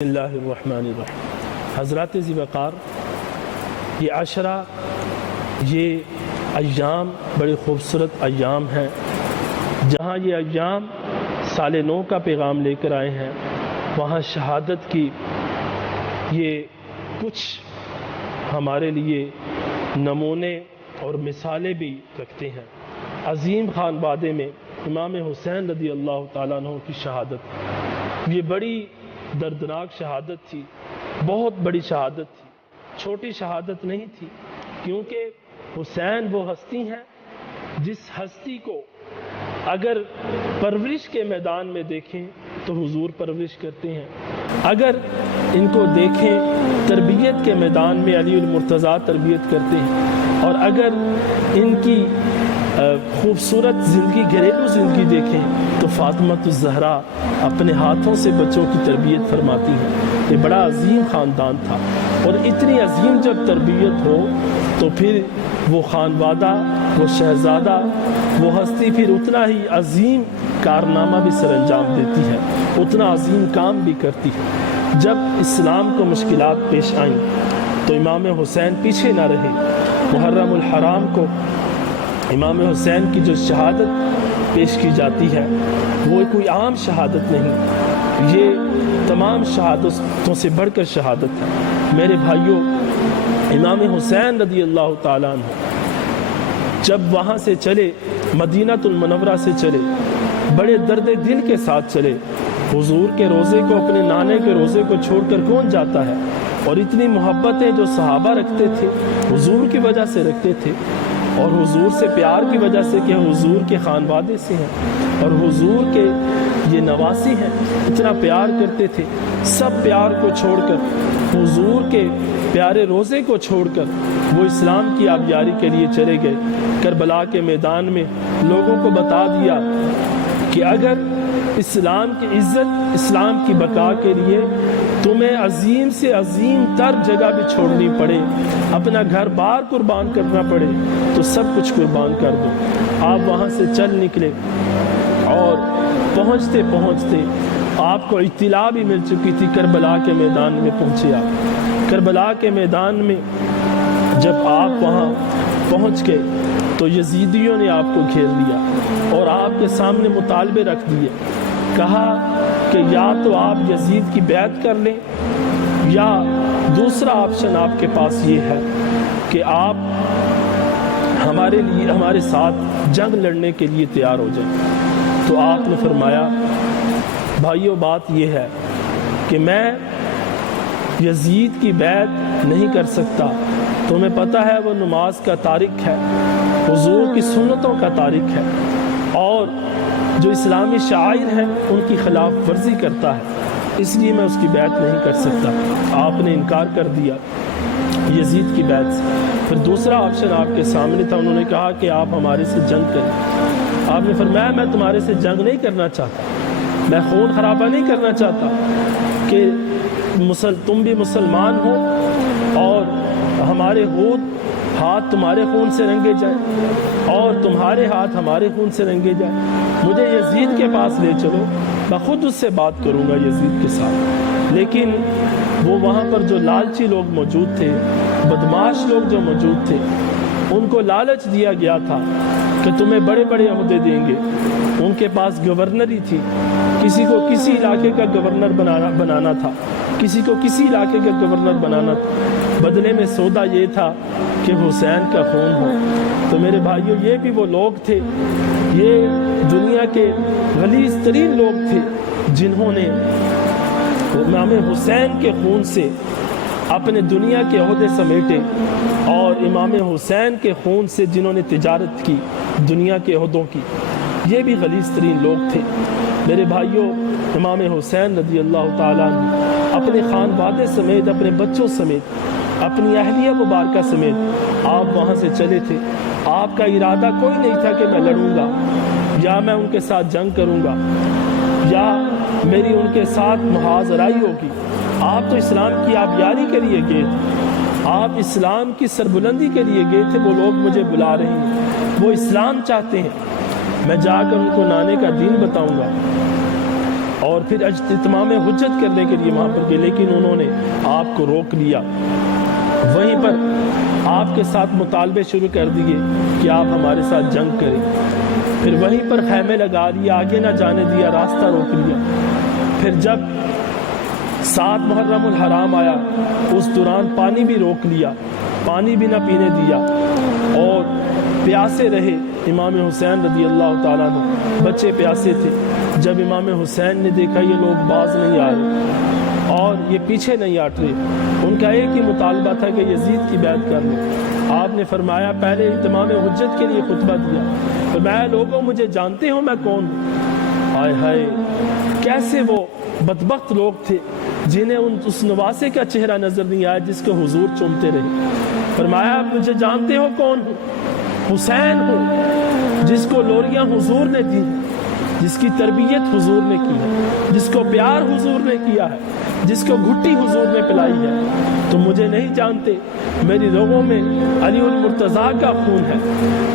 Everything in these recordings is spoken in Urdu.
بسم اللہ الرحمن الرحیم۔ حضرات ذی وقار، یہ عشرہ، یہ ایام بڑے خوبصورت ایام ہیں، جہاں یہ ایام سال نو کا پیغام لے کر آئے ہیں، وہاں شہادت کی یہ کچھ ہمارے لیے نمونے اور مثالیں بھی رکھتے ہیں۔ عظیم خانوادے میں امام حسین رضی اللہ تعالیٰ عنہ کی شہادت، یہ بڑی دردناک شہادت تھی، بہت بڑی شہادت تھی، چھوٹی شہادت نہیں تھی، کیونکہ حسین وہ ہستی ہیں جس ہستی کو اگر پرورش کے میدان میں دیکھیں تو حضور پرورش کرتے ہیں، اگر ان کو دیکھیں تربیت کے میدان میں علی المرتضیٰ تربیت کرتے ہیں، اور اگر ان کی خوبصورت زندگی، گھریلو زندگی دیکھیں تو فاطمۃ الزہرا اپنے ہاتھوں سے بچوں کی تربیت فرماتی ہیں۔ یہ بڑا عظیم خاندان تھا، اور اتنی عظیم جب تربیت ہو تو پھر وہ خانوادہ، وہ شہزادہ، وہ ہستی پھر اتنا ہی عظیم کارنامہ بھی سر انجام دیتی ہے، اتنا عظیم کام بھی کرتی ہے۔ جب اسلام کو مشکلات پیش آئیں تو امام حسین پیچھے نہ رہے۔ محرم الحرام کو امام حسین کی جو شہادت پیش کی جاتی ہے وہ کوئی عام شہادت نہیں، یہ تمام شہادتوں سے بڑھ کر شہادت ہے۔ میرے بھائیوں، امام حسین رضی اللہ تعالیٰ عنہ جب وہاں سے چلے، مدینہ المنورہ سے چلے، بڑے درد دل کے ساتھ چلے۔ حضور کے روزے کو، اپنے نانے کے روزے کو چھوڑ کر کون جاتا ہے؟ اور اتنی محبتیں جو صحابہ رکھتے تھے حضور کی وجہ سے رکھتے تھے، اور حضور سے پیار کی وجہ سے کہ حضور کے خانوادے سے ہیں اور حضور کے یہ نواسی ہیں، اتنا پیار کرتے تھے، سب پیار کو چھوڑ کر، حضور کے پیارے روزے کو چھوڑ کر وہ اسلام کی آبیاری کے لیے چلے گئے۔ کربلا کے میدان میں لوگوں کو بتا دیا کہ اگر اسلام کی عزت، اسلام کی بقا کے لیے تمہیں عظیم سے عظیم تر جگہ بھی چھوڑنی پڑے، اپنا گھر بار قربان کرنا پڑے، تو سب کچھ قربان کر دو۔ آپ وہاں سے چل نکلے، اور پہنچتے پہنچتے آپ کو اطلاع بھی مل چکی تھی، کربلا کے میدان میں پہنچے آپ۔ کربلا کے میدان میں جب آپ وہاں پہنچ گئے تو یزیدیوں نے آپ کو گھیر لیا اور آپ کے سامنے مطالبے رکھ دیے۔ کہا کہ یا تو آپ یزید کی بیعت کر لیں، یا دوسرا آپشن آپ کے پاس یہ ہے کہ آپ ہمارے ساتھ جنگ لڑنے کے لیے تیار ہو جائیں۔ تو آپ نے فرمایا، بھائیو بات یہ ہے کہ میں یزید کی بیعت نہیں کر سکتا، تمہیں پتہ ہے وہ نماز کا تارک ہے، حضور کی سنتوں کا تارک ہے، اور جو اسلامی شاعر ہیں ان کی خلاف ورزی کرتا ہے، اس لیے میں اس کی بیعت نہیں کر سکتا۔ آپ نے انکار کر دیا یزید کی بیعت سے۔ پھر دوسرا آپشن آپ کے سامنے تھا، انہوں نے کہا کہ آپ ہمارے سے جنگ کریں۔ آپ نے فرمایا میں تمہارے سے جنگ نہیں کرنا چاہتا، میں خون خرابہ نہیں کرنا چاہتا کہ تم بھی مسلمان ہو اور ہمارے ہاتھ تمہارے خون سے رنگے جائیں اور تمہارے ہاتھ ہمارے خون سے رنگے جائیں۔ مجھے یزید کے پاس لے چلو، میں خود اس سے بات کروں گا یزید کے ساتھ۔ لیکن وہ وہاں پر جو لالچی لوگ موجود تھے، بدماش لوگ جو موجود تھے، ان کو لالچ دیا گیا تھا کہ تمہیں بڑے بڑے عہدے دیں گے۔ ان کے پاس گورنری تھی، کسی کو کسی علاقے کا گورنر بنانا تھا، کسی کو کسی علاقے کا گورنر بنانا تھا، بدلے میں سودا یہ تھا کہ حسین کا خون ہو۔ تو میرے بھائیوں، یہ بھی وہ لوگ تھے، یہ دنیا کے غلیظ ترین لوگ تھے جنہوں نے امام حسین کے خون سے اپنے دنیا کے عہدے سمیٹے، اور امام حسین کے خون سے جنہوں نے تجارت کی دنیا کے عہدوں کی، یہ بھی غلیظ ترین لوگ تھے۔ میرے بھائیوں، امام حسین رضی اللہ تعالیٰ عنہ اپنے خانوادے سمیت، اپنے بچوں سمیت، اپنی اہلیہ مبارکہ سمیت آپ وہاں سے چلے تھے۔ آپ کا ارادہ کوئی نہیں تھا کہ میں لڑوں گا، یا میں ان کے ساتھ جنگ کروں گا، یا میری ان کے ساتھ محاذرائی ہوگی۔ آپ تو اسلام کی آبیاری کے لیے گئے تھے، آپ اسلام کی سربلندی کے لیے گئے تھے۔ وہ لوگ مجھے بلا رہے ہیں، وہ اسلام چاہتے ہیں، میں جا کر ان کو نانے کا دین بتاؤں گا، اور پھر اتمام حجت کرنے کے لیے وہاں پر گئے، لیکن انہوں نے آپ کو روک لیا۔ وہیں پر آپ کے ساتھ مطالبے شروع کر دیے کہ آپ ہمارے ساتھ جنگ کریں۔ پھر وہیں پر خیمے لگا دیا، آگے نہ جانے دیا، راستہ روک لیا۔ پھر جب 7 محرم الحرام آیا، اس دوران پانی بھی روک لیا، پانی بھی نہ پینے دیا، اور پیاسے رہے۔ امام حسین رضی اللہ تعالیٰ عنہ بچے پیاسے تھے۔ جب امام حسین نے دیکھا یہ لوگ باز نہیں آ رہے اور یہ پیچھے نہیں ہٹ رہے، ان کا ایک ہی مطالبہ تھا کہ یزید کی بیعت کر لیں۔ آپ نے فرمایا، پہلے اتمام حجت کے لیے خطبہ دیا، فرمایا لوگوں مجھے جانتے ہو میں کون ہوں؟ ہائے ہائے، کیسے وہ بدبخت لوگ تھے جنہیں اس نواسے کا چہرہ نظر نہیں آیا جس کو حضور چومتے رہے۔ فرمایا مجھے جانتے ہو کون ہوں؟ حسین ہوں، جس کو لوریاں حضور نے دی، جس کی تربیت حضور نے کی ہے، جس کو پیار حضور نے کیا ہے، جس کو گھٹی حضور نے پلائی ہے۔ تو مجھے نہیں جانتے، میری رگوں میں علی المرتضیٰ کا خون ہے،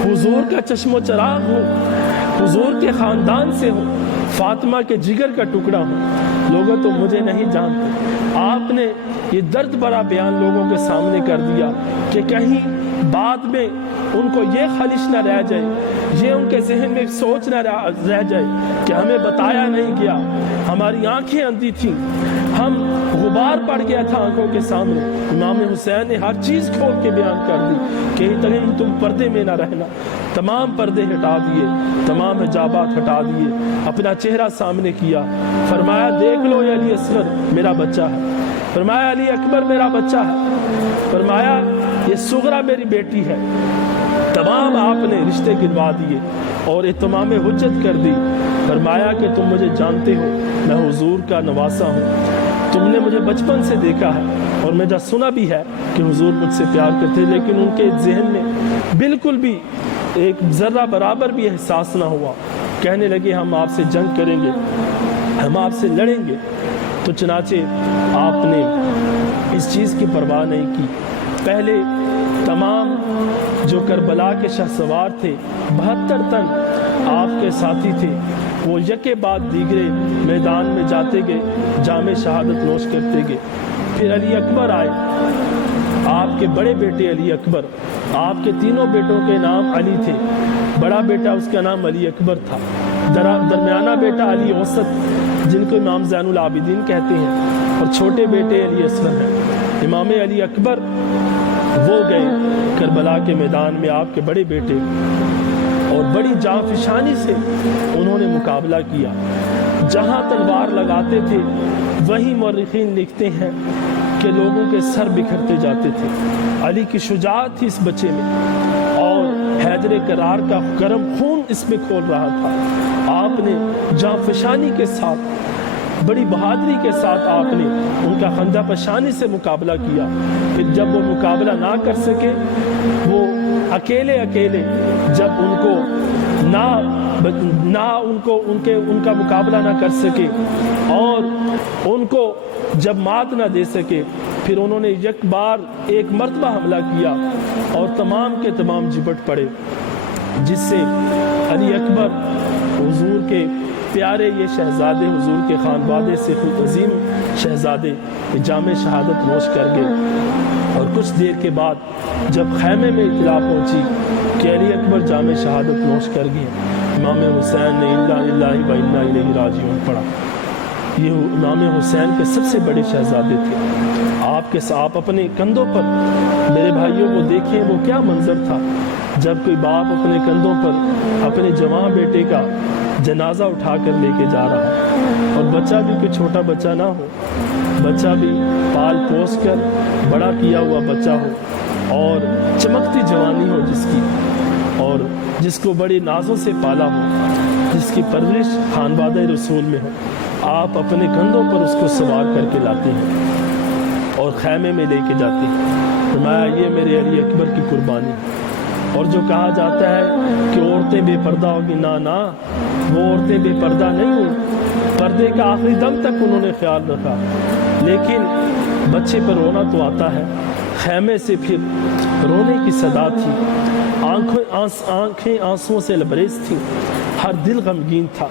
حضور کا چشم و چراغ ہوں، حضور کے خاندان سے ہوں، فاطمہ کے جگر کا ٹکڑا ہوں۔ لوگوں تو مجھے نہیں جانتے۔ آپ نے یہ درد بھرا بیان لوگوں کے سامنے کر دیا کہ کہیں بعد میں ان کو یہ خلش نہ رہ جائے، یہ ان کے ذہن میں سوچ نہ رہ جائے کہ ہمیں بتایا نہیں گیا، ہماری آنکھیں اندھی تھیں، ہم غبار پڑ گیا تھا آنکھوں کے سامنے۔ امام حسین نے ہر چیز کھول کے بیان کر دی کہ کہیں تم پردے میں نہ رہنا۔ تمام پردے ہٹا دیے، تمام حجابات ہٹا دیے، اپنا چہرہ سامنے کیا، فرمایا دیکھ لو یہ علی اصغر میرا بچہ ہے، فرمایا علی اکبر میرا بچہ ہے، فرمایا یہ صغرا میری بیٹی ہے۔ تمام آپ نے رشتے گنوا دیے اور اتمام حجت کر دی۔ فرمایا کہ تم مجھے جانتے ہو، میں حضور کا نواسا ہوں، تم نے مجھے بچپن سے دیکھا ہے اور میں سنا بھی ہے کہ حضور مجھ سے پیار کرتے، لیکن ان کے ذہن میں بالکل بھی ایک ذرہ برابر بھی احساس نہ ہوا۔ کہنے لگے ہم آپ سے جنگ کریں گے، ہم آپ سے لڑیں گے۔ تو چنانچہ آپ نے اس چیز کی پرواہ نہیں کی۔ پہلے تمام جو کربلا کے شہسوار تھے، 72 تن آپ کے ساتھی تھے، وہ یکے بعد دیگرے میدان میں جاتے گئے، جام شہادت نوش کرتے گئے۔ پھر علی اکبر آئے، آپ کے بڑے بیٹے علی اکبر، آپ کے تینوں بیٹوں کے نام علی تھے۔ بڑا بیٹا اس کا نام علی اکبر تھا، درمیانہ بیٹا علی اوسط جن کو امام زین العابدین کہتے ہیں، اور چھوٹے بیٹے علی اصغر ہیں۔ امام علی اکبر وہ گئے کربلا کے میدان میں، آپ کے بڑے بیٹے، اور بڑی جانفشانی سے انہوں نے مقابلہ کیا۔ جہاں تلوار لگاتے تھے وہیں مورخین لکھتے ہیں کہ لوگوں کے سر بکھرتے جاتے تھے۔ علی کی شجاعت تھی اس بچے میں، اور حیدر کرار کا گرم خون اس میں کھول رہا تھا۔ آپ نے جانفشانی کے ساتھ، بڑی بہادری کے ساتھ آپ نے ان کا خندہ پشانی سے مقابلہ کیا۔ پھر جب وہ مقابلہ نہ کر سکے، وہ اکیلے جب ان کو ان کا مقابلہ نہ کر سکے اور ان کو جب مات نہ دے سکے، پھر انہوں نے ایک مرتبہ حملہ کیا اور تمام کے تمام جھپٹ پڑے، جس سے علی اکبر حضور کے پیارے یہ شہزادے، حضور کے خانوادے سے خود عظیم شہزادے جام شہادت نوش کر گئے۔ اور کچھ دیر کے بعد جب خیمے میں اطلاع پہنچی کہ علی اکبر جام شہادت نوش کر گئے، امام حسین نے انا للہ و انا الیہ راجعون پڑھا۔ یہ امام حسین کے سب سے بڑے شہزادے تھے۔ آپ اپنے کندھوں پر، میرے بھائیوں کو دیکھیں وہ کیا منظر تھا جب کوئی باپ اپنے کندھوں پر اپنے جوان بیٹے کا جنازہ اٹھا کر لے کے جا رہا ہے، اور بچہ بھی کوئی چھوٹا بچہ نہ ہو، بچہ بھی پال پوس کر بڑا کیا ہوا بچہ ہو، اور چمکتی جوانی ہو جس کی، اور جس کو بڑی نازوں سے پالا ہو، جس کی پرورش خانوادہ رسول میں ہو۔ آپ اپنے کندھوں پر اس کو سوار کر کے لاتے ہیں اور خیمے میں لے کے جاتے ہیں۔ فرمایا یہ میرے علی اکبر کی قربانی۔ اور جو کہا جاتا ہے کہ عورتیں بے پردہ ہوگی، نہ وہ عورتیں بے پردہ نہیں ہوئی، پردے کا آخری دم تک انہوں نے خیال رکھا، لیکن بچے پر رونا تو آتا ہے۔ خیمے سے پھر رونے کی صدا تھی، آنکھیں آنسوؤں سے لبریز تھیں، ہر دل غمگین تھا،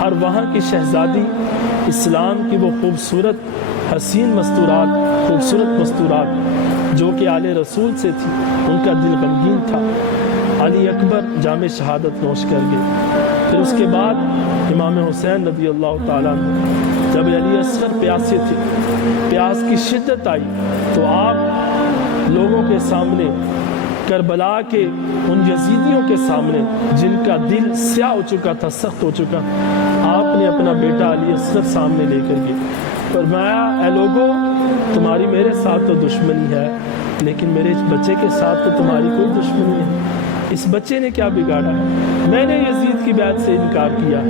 ہر وہاں کی شہزادی اسلام کی وہ خوبصورت حسین مستورات، خوبصورت مستورات جو کہ آل رسول سے تھی، ان کا دل غمگین تھا۔ علی اکبر جام شہادت نوش کر گئے۔ پھر اس کے بعد امام حسین رضی اللہ تعالیٰ عنہ جب علی اصغر پیاسے تھے، پیاس کی شدت آئی تو آپ لوگوں کے سامنے، کربلا کے ان یزیدیوں کے سامنے جن کا دل سیاہ ہو چکا تھا، سخت ہو چکا، آپ نے اپنا بیٹا علی اصغر سامنے لے کر گئے، فرمایا اے لوگو، تمہاری میرے ساتھ تو دشمنی ہے، لیکن میرے اس بچے کے ساتھ تو تمہاری کوئی دشمنی نہیں۔ اس بچے نے کیا بگاڑا ہے؟ میں نے یزید کی بیعت سے انکار کیا،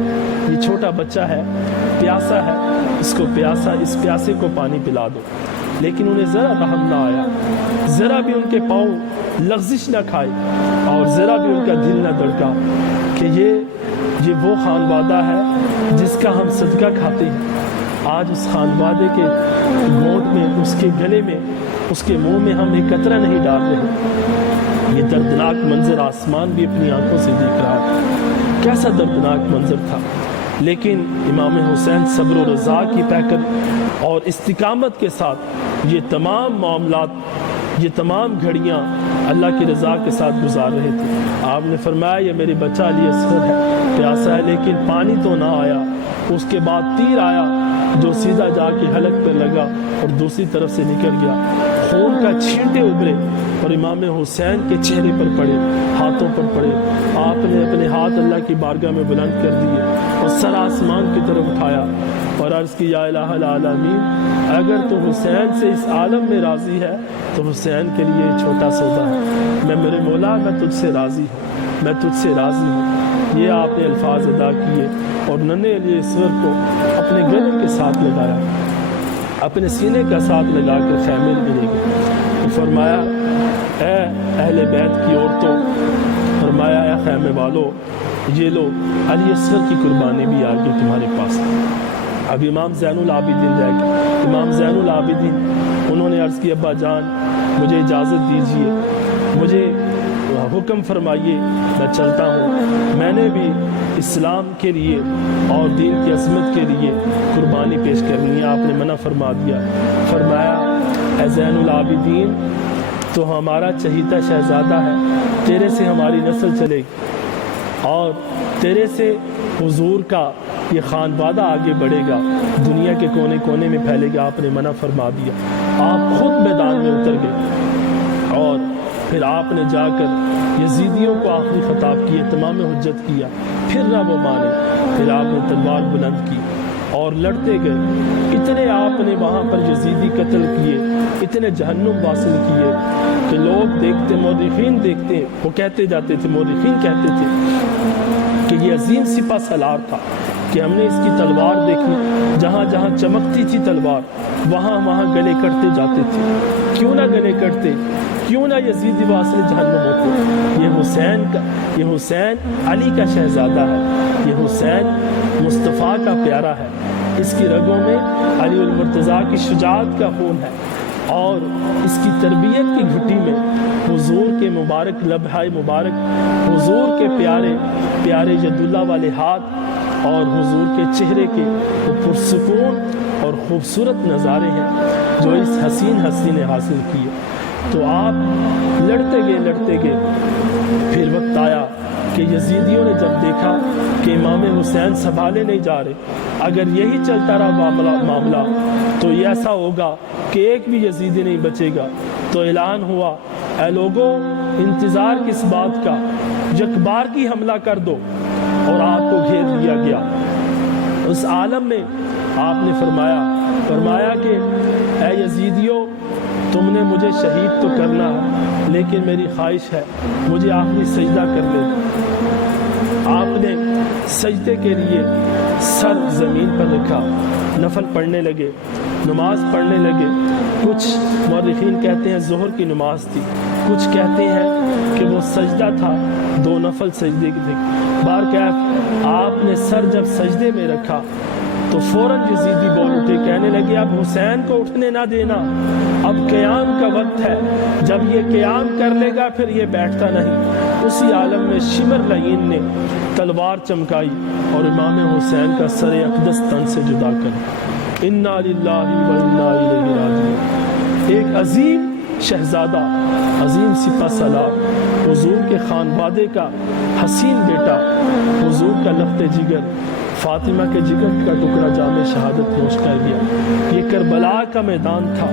یہ چھوٹا بچہ ہے، پیاسا ہے، اس پیاسے کو پانی پلا دو۔ لیکن انہیں ذرا رحم نہ آیا، ذرا بھی ان کے پاؤں لغزش نہ کھائے اور ذرا بھی ان کا دل نہ دھڑکا کہ یہ وہ خانوادہ ہے جس کا ہم صدقہ کھاتے ہیں۔ آج اس خانوادے کے گونٹ میں، اس کے گلے میں، اس کے منہ میں ہم ایک قطرہ نہیں ڈال رہے۔ یہ دردناک منظر آسمان بھی اپنی آنکھوں سے دیکھ رہا ہے، کیسا دردناک منظر تھا۔ لیکن امام حسین صبر و رضا کی پیکر اور استقامت کے ساتھ یہ تمام معاملات، یہ تمام گھڑیاں اللہ کی رضا کے ساتھ گزار رہے تھے۔ آپ نے فرمایا یہ میرے بچہ علی اصغر ہے، پیاسا ہے، لیکن پانی تو نہ آیا۔ اس کے بعد تیر آیا جو سیدھا جا کے حلق پر لگا اور دوسری طرف سے نکل گیا، خون کا چھینٹے ابھرے اور امام حسین کے چہرے پر پڑے، ہاتھوں پر پڑے۔ آپ نے اپنے ہاتھ اللہ کی بارگاہ میں بلند کر دیے اور سر آسمان کی طرف اٹھایا اور عرض کی یا الہ العالمین، اگر تو حسین سے اس عالم میں راضی ہے تو حسین کے لیے چھوٹا سودا ہے۔ میں میرے مولا، میں تجھ سے راضی ہوں، میں تجھ سے راضی ہوں۔ یہ آپ نے الفاظ ادا کیے اور ننھے علی اصغر کو اپنے گلے کے ساتھ لگایا، اپنے سینے کا ساتھ لگا کر خیمے میں لے گئے۔ فرمایا اے اہل بیت کی عورتوں، فرمایا اے خیمے والو، یہ لو علی اصغر کی قربانی بھی آ گئی تمہارے پاس۔ اب امام زین العابدین رہ گئے۔ امام زین العابدین انہوں نے عرض کی ابا جان مجھے اجازت دیجیے، مجھے حکم فرمائیے، میں چلتا ہوں، میں نے بھی اسلام کے لیے اور دین کی عظمت کے لیے قربانی پیش کرنی ہے۔ آپ نے منع فرما دیا۔ فرمایا اے زین العابدین، تو ہمارا چہیتا شہزادہ ہے، تیرے سے ہماری نسل چلے گی اور تیرے سے حضور کا یہ خانوادہ آگے بڑھے گا، دنیا کے کونے کونے میں پھیلے گا۔ آپ نے منع فرما دیا۔ آپ خود میدان میں اتر گئے اور پھر آپ نے جا کر یزیدیوں کو آخری خطاب کیے، تمام حجت کیا، پھر نہ وہ مانے۔ پھر آپ نے تلوار بلند کی اور لڑتے گئے۔ اتنے آپ نے وہاں پر یزیدی قتل کیے، اتنے جہنم واصل کیے کہ لوگ دیکھتے، مورخین دیکھتے، وہ کہتے جاتے تھے، مورخین کہتے تھے کہ یہ عظیم سپہ سالار تھا کہ ہم نے اس کی تلوار دیکھی، جہاں جہاں چمکتی تھی تلوار وہاں وہاں گلے کٹتے جاتے تھے۔ کیوں نہ گلے کٹتے، کیوں نہ یزیدی واصل جہنم ہوتے۔ یہ حسین علی کا شہزادہ ہے، یہ حسین مصطفیٰ کا پیارا ہے، اس کی رگوں میں علی المرتضیٰ کی شجاعت کا خون ہے اور اس کی تربیت کی گھٹی میں حضور کے مبارک لبہائے مبارک، حضور کے پیارے پیارے ید اللہ والے ہاتھ اور حضور کے چہرے کے وہ پرسکون اور خوبصورت نظارے ہیں جو اس حسین ہستی نے حاصل کیے۔ تو آپ لڑتے گئے، پھر وقت آیا کہ یزیدیوں نے جب دیکھا کہ امام حسین سنبھالے نہیں جا رہے، اگر یہی چلتا رہا معاملہ تو یہ ایسا ہوگا کہ ایک بھی یزیدی نہیں بچے گا۔ تو اعلان ہوا اے لوگوں، انتظار کس بات کا، یکبار کی حملہ کر دو، اور آپ کو گھیر لیا گیا۔ اس عالم میں آپ نے فرمایا کہ اے یزیدیوں، تم نے مجھے شہید تو کرنا ہے، لیکن میری خواہش ہے مجھے آخری سجدہ کر لے۔ آپ نے سجدے کے لیے سر زمین پر رکھا، نفل پڑھنے لگے، نماز پڑھنے لگے۔ کچھ مورخین کہتے ہیں ظہر کی نماز تھی، کچھ کہتے ہیں کہ وہ سجدہ تھا، 2 نفل سجدے کے تھے۔ بہرکیف آپ نے سر جب سجدے میں رکھا تو فوراً یزیدی بول اٹھے، کہنے لگے اب حسین کو اٹھنے نہ دینا، اب قیام کا وقت ہے، جب یہ قیام کر لے گا پھر یہ بیٹھتا نہیں۔ اسی عالم میں شمر لعین نے تلوار چمکائی اور امام حسین کا سر اقدس تن سے جدا کر انا للہ و انا الیہ راجعون۔ ایک عظیم شہزادہ، عظیم سپہ سالار، حضور کے خانوادے کا حسین بیٹا، حضور کا لخت جگر، فاطمہ کے جگر کا ٹکڑا جام شہادت نوش کر گیا۔ یہ کربلا کا میدان تھا،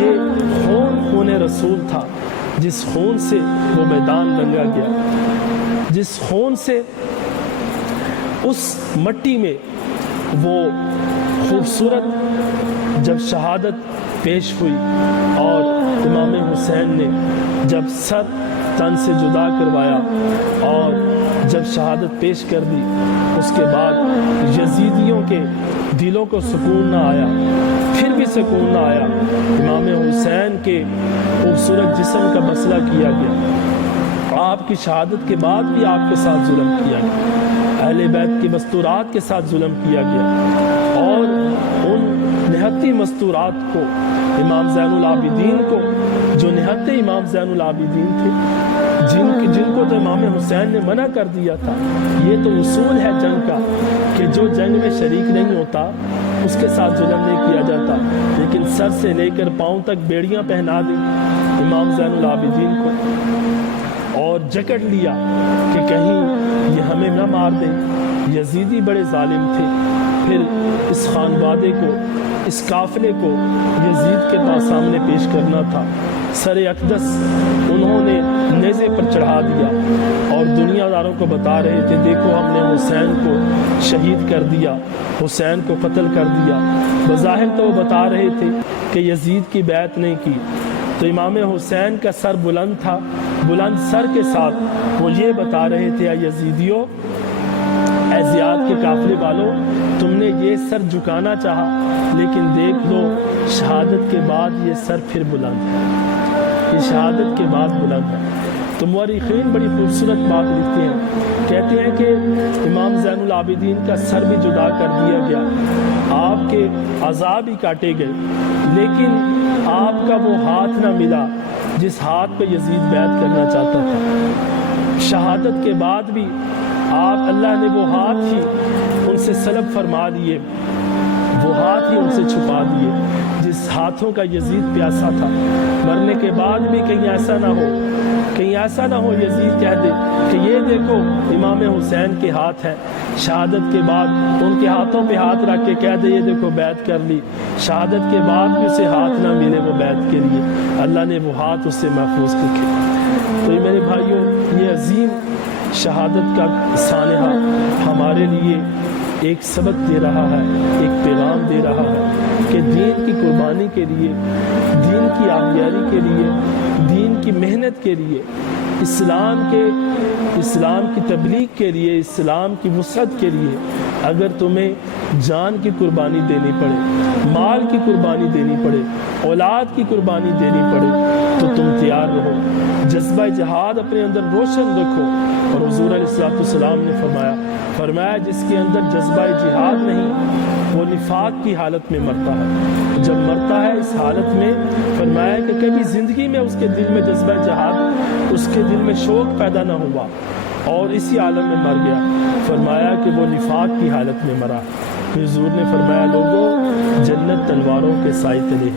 یہ خون رسول تھا، جس خون سے وہ میدان رنگا گیا، جس خون سے اس مٹی میں وہ خوبصورت جب شہادت پیش ہوئی اور امام حسین نے جب سر تن سے جدا کروایا اور جب شہادت پیش کر دی، اس کے بعد یزیدیوں کے دلوں کو سکون نہ آیا، پھر بھی سکون نہ آیا۔ امام حسین کے خوبصورت جسم کا مسئلہ کیا گیا، آپ کی شہادت کے بعد بھی آپ کے ساتھ ظلم کیا گیا، اہل بیت کی مستورات کے ساتھ ظلم کیا گیا، اور ان نہتی مستورات کو، امام زین العابدین کو، جو نہتے امام زین العابدین تھے، جن کو تو امام حسین نے منع کر دیا تھا۔ یہ تو اصول ہے جنگ کا کہ جو جنگ میں شریک نہیں ہوتا اس کے ساتھ ظلم نہیں کیا جاتا، لیکن سر سے لے کر پاؤں تک بیڑیاں پہنا دی امام زین العابدین کو اور جکڑ لیا کہ کہیں یہ ہمیں نہ مار دیں۔ یزیدی بڑے ظالم تھے۔ پھر اس خانوادے کو، اس قافلے کو یزید کے پاس سامنے پیش کرنا تھا۔ سر اقدس انہوں نے نیزے پر چڑھا دیا اور دنیا داروں کو بتا رہے تھے، دیکھو ہم نے حسین کو شہید کر دیا، حسین کو قتل کر دیا۔ بظاہر تو وہ بتا رہے تھے کہ یزید کی بیعت نہیں کی، تو امام حسین کا سر بلند تھا، بلند سر کے ساتھ وہ یہ بتا رہے تھے، اے یزیدیو، اے زیاد کے قافلے والوں، تم نے یہ سر جھکانا چاہا، لیکن دیکھ لو شہادت کے بعد یہ سر پھر بلند ہے، یہ شہادت کے بعد بلند ہے۔ تو مورخین بڑی خوبصورت بات لکھتے ہیں، کہتے ہیں کہ امام زین العابدین کا سر بھی جدا کر دیا گیا، آپ کے اعضاء بھی کاٹے گئے، لیکن آپ کا وہ ہاتھ نہ ملا جس ہاتھ پہ یزید بیعت کرنا چاہتا تھا۔ شہادت کے بعد بھی آپ، اللہ نے وہ ہاتھ ہی ان سے سلب فرما دیے، وہ ہاتھ ہی ان سے چھپا دیے جس ہاتھوں کا یزید پیاسا تھا۔ مرنے کے بعد بھی کہیں ایسا نہ ہو، کہیں ایسا نہ ہو یزید کہہ دے کہ یہ دیکھو امام حسین کے ہاتھ ہیں، شہادت کے بعد ان کے ہاتھوں پہ ہاتھ رکھ کے کہہ دے یہ دیکھو بیعت کر لی، شہادت کے بعد بھی اسے ہاتھ نہ ملے وہ بیعت کے لیے، اللہ نے وہ ہاتھ اس سے محفوظ رکھے۔ تو یہ میرے بھائیوں، یہ عظیم شہادت کا سانحہ ہمارے لیے ایک سبق دے رہا ہے، ایک پیغام دے رہا ہے کہ دین کی قربانی کے لیے، دین کی آبیاری کے لیے، دین کی محنت کے لیے، اسلام کی تبلیغ کے لیے، اسلام کی وسعت کے لیے اگر تمہیں جان کی قربانی دینی پڑے، مال کی قربانی دینی پڑے، اولاد کی قربانی دینی پڑے، تو تم تیار رہو، جذبہ جہاد اپنے اندر روشن رکھو۔ اور حضور علیہ السلام نے فرمایا جس کے اندر جذبہ جہاد نہیں وہ نفاق کی حالت میں مرتا ہے، جب مرتا ہے اس حالت میں، فرمایا کہ کبھی زندگی میں اس کے دل میں جذبہ جہاد، اس کے دل میں شوق پیدا نہ ہوا اور اسی عالم میں مر گیا، فرمایا کہ وہ نفاق کی حالت میں مرا۔ حضور نے فرمایا لوگوں، جنت تلواروں کے سائے تلے ہے،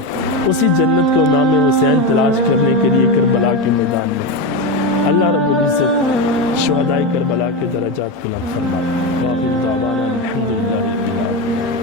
اسی جنت کو امام حسین تلاش کرنے کے لیے کربلا کے میدان میں اللہ رب العزت شہدائے کربلا کے درجات بلند فرمائے۔ وآخر دعوانا الحمدللہ رب العالمین۔